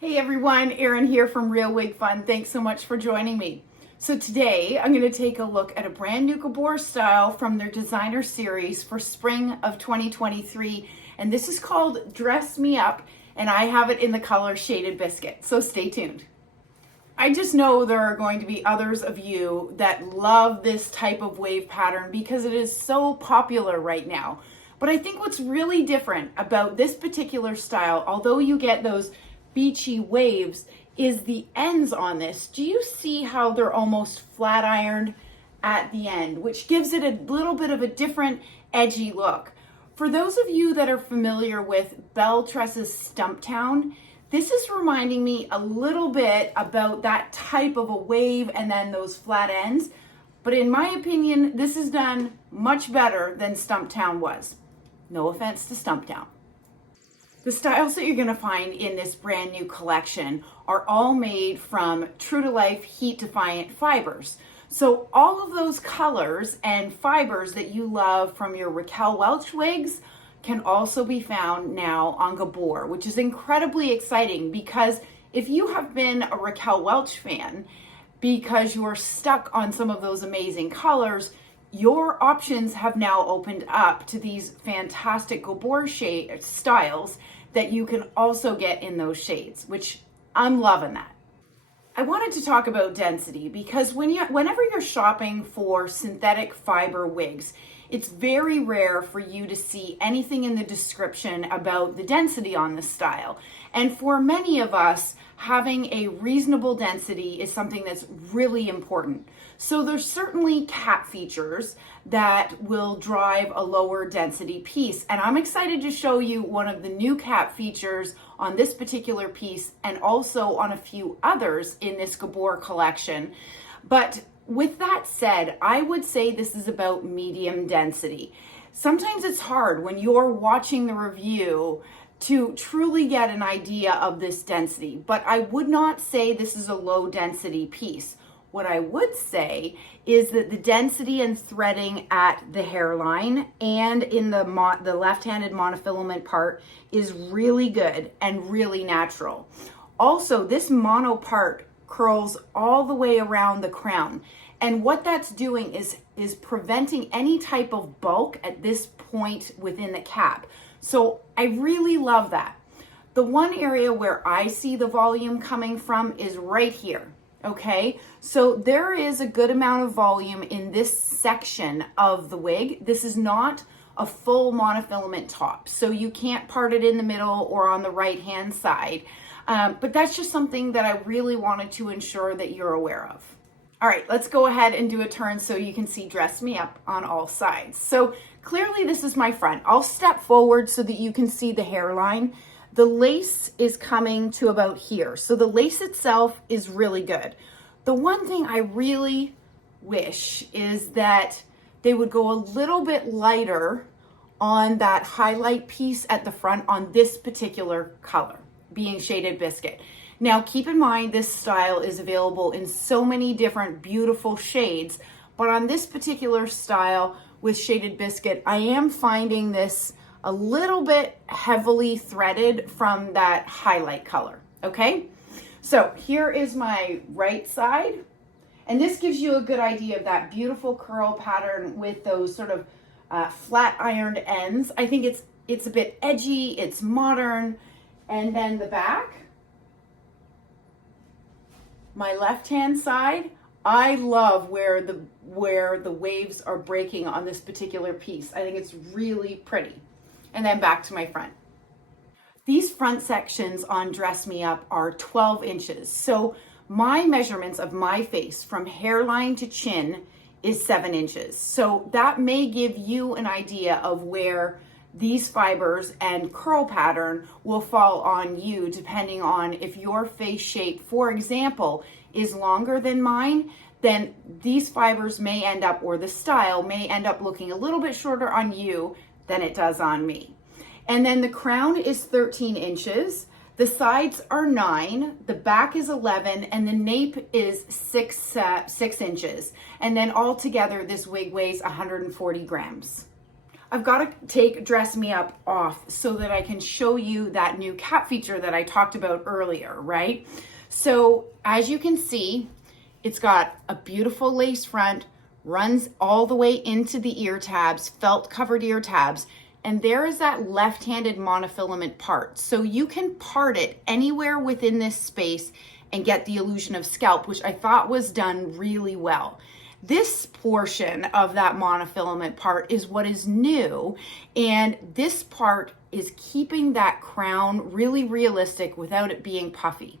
Hey everyone, Erin here from Real Wig Fun. Thanks so much for joining me. So today I'm going to take a look at a brand new Gabor style from their designer series for spring of 2023. And this is called Dress Me Up, and I have it in the color Shaded Biscuit. So stay tuned. I just know there are going to be others of you that love this type of wave pattern because it is so popular right now. But I think what's really different about this particular style, although you get those beachy waves, is the ends on this. Do you see how they're almost flat ironed at the end, which gives it a little bit of a different edgy look? For those of you that are familiar with Belle Tress's Stumptown, this is reminding me a little bit about that type of a wave and then those flat ends. But in my opinion, this is done much better than Stumptown was. No offense to Stumptown. The styles that you're going to find in this brand new collection are all made from true to life heat defiant fibers. So all of those colors and fibers that you love from your Raquel Welch wigs can also be found now on Gabor, which is incredibly exciting because if you have been a Raquel Welch fan because you're stuck on some of those amazing colors, your options have now opened up to these fantastic Gabor shade styles that you can also get in those shades, which I'm loving that. I wanted to talk about density because whenever you're shopping for synthetic fiber wigs, it's very rare for you to see anything in the description about the density on the style. And for many of us, having a reasonable density is something that's really important. So there's certainly cap features that will drive a lower density piece. And I'm excited to show you one of the new cap features on this particular piece and also on a few others in this Gabor collection. But with that said, I would say this is about medium density. Sometimes it's hard when you're watching the review to truly get an idea of this density, but I would not say this is a low density piece. What I would say is that the density and threading at the hairline and in the left-handed monofilament part is really good and really natural. Also, this mono part curls all the way around the crown. And what that's doing is preventing any type of bulk at this point within the cap. So I really love that. The one area where I see the volume coming from is right here. Okay, so there is a good amount of volume in this section of the wig. This is not a full monofilament top, so you can't part it in the middle or on the right hand side. But that's just something that I really wanted to ensure that you're aware of. All right, let's go ahead and do a turn so you can see Dress Me Up on all sides. So clearly this is my front. I'll step forward so that you can see the hairline. The lace is coming to about here. So the lace itself is really good. The one thing I really wish is that they would go a little bit lighter on that highlight piece at the front on this particular color, being Shaded Biscuit. Now, keep in mind, this style is available in so many different beautiful shades, but on this particular style with Shaded Biscuit, I am finding this a little bit heavily threaded from that highlight color, okay? So here is my right side, and this gives you a good idea of that beautiful curl pattern with those sort of flat ironed ends. I think it's a bit edgy, it's modern. And then the back, my left-hand side, I love where the waves are breaking on this particular piece. I think it's really pretty. And then back to my front. These front sections on Dress Me Up are 12 inches. So my measurements of my face from hairline to chin is 7 inches. So that may give you an idea of where these fibers and curl pattern will fall on you depending on if your face shape, for example, is longer than mine, then these fibers may end up, or the style may end up looking a little bit shorter on you than it does on me. And then the crown is 13 inches, the sides are 9, the back is 11, and the nape is 6 inches. And then altogether, this wig weighs 140 grams. I've got to take Dress Me Up off so that I can show you that new cap feature that I talked about earlier, right? So as you can see, it's got a beautiful lace front, runs all the way into the ear tabs, felt covered ear tabs, and there is that left-handed monofilament part. So you can part it anywhere within this space and get the illusion of scalp, which I thought was done really well. This portion of that monofilament part is what is new, and this part is keeping that crown really realistic without it being puffy.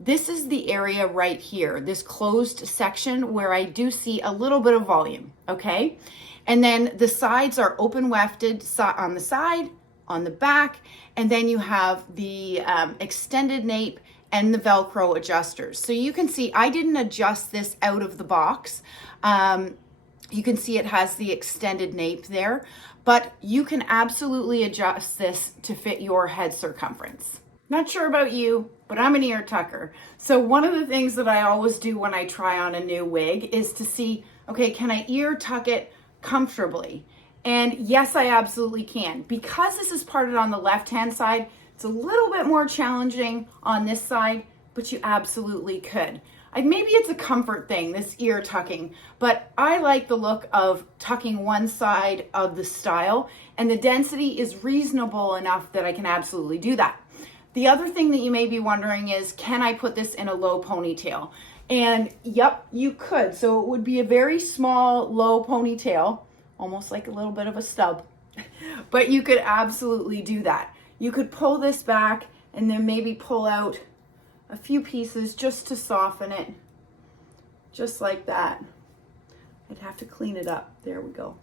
This is the area right here, this closed section where I do see a little bit of volume, okay? And then the sides are open wefted on the side, on the back, and then you have the extended nape and the Velcro adjusters. So you can see I didn't adjust this out of the box. You can see it has the extended nape there, but you can absolutely adjust this to fit your head circumference. Not sure about you, but I'm an ear tucker. So one of the things that I always do when I try on a new wig is to see, okay, can I ear tuck it comfortably? And yes, I absolutely can. Because this is parted on the left-hand side, it's a little bit more challenging on this side, but you absolutely could. Maybe it's a comfort thing, this ear tucking, but I like the look of tucking one side of the style, and the density is reasonable enough that I can absolutely do that. The other thing that you may be wondering is, can I put this in a low ponytail? And yep, you could. So it would be a very small, low ponytail, almost like a little bit of a stub, but you could absolutely do that. You could pull this back and then maybe pull out a few pieces just to soften it, just like that. I'd have to clean it up. There we go.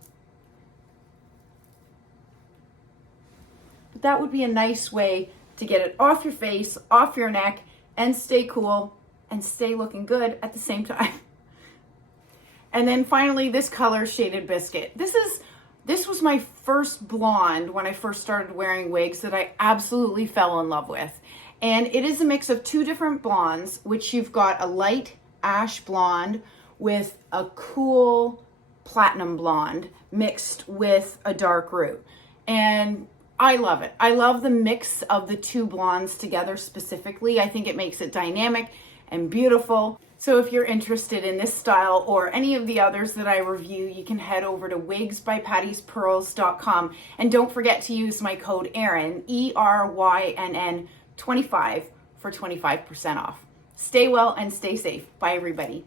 But that would be a nice way to get it off your face, off your neck, and stay cool and stay looking good at the same time. And then finally, this color shaded Biscuit. This was my first blonde when I first started wearing wigs that I absolutely fell in love with. And it is a mix of two different blondes, which you've got a light ash blonde with a cool platinum blonde mixed with a dark root. And I love it. I love the mix of the two blondes together specifically. I think it makes it dynamic and beautiful. So if you're interested in this style or any of the others that I review, you can head over to wigsbypattispearls.com, and don't forget to use my code ERYNN, ERYNN 25 for 25% off. Stay well and stay safe. Bye everybody.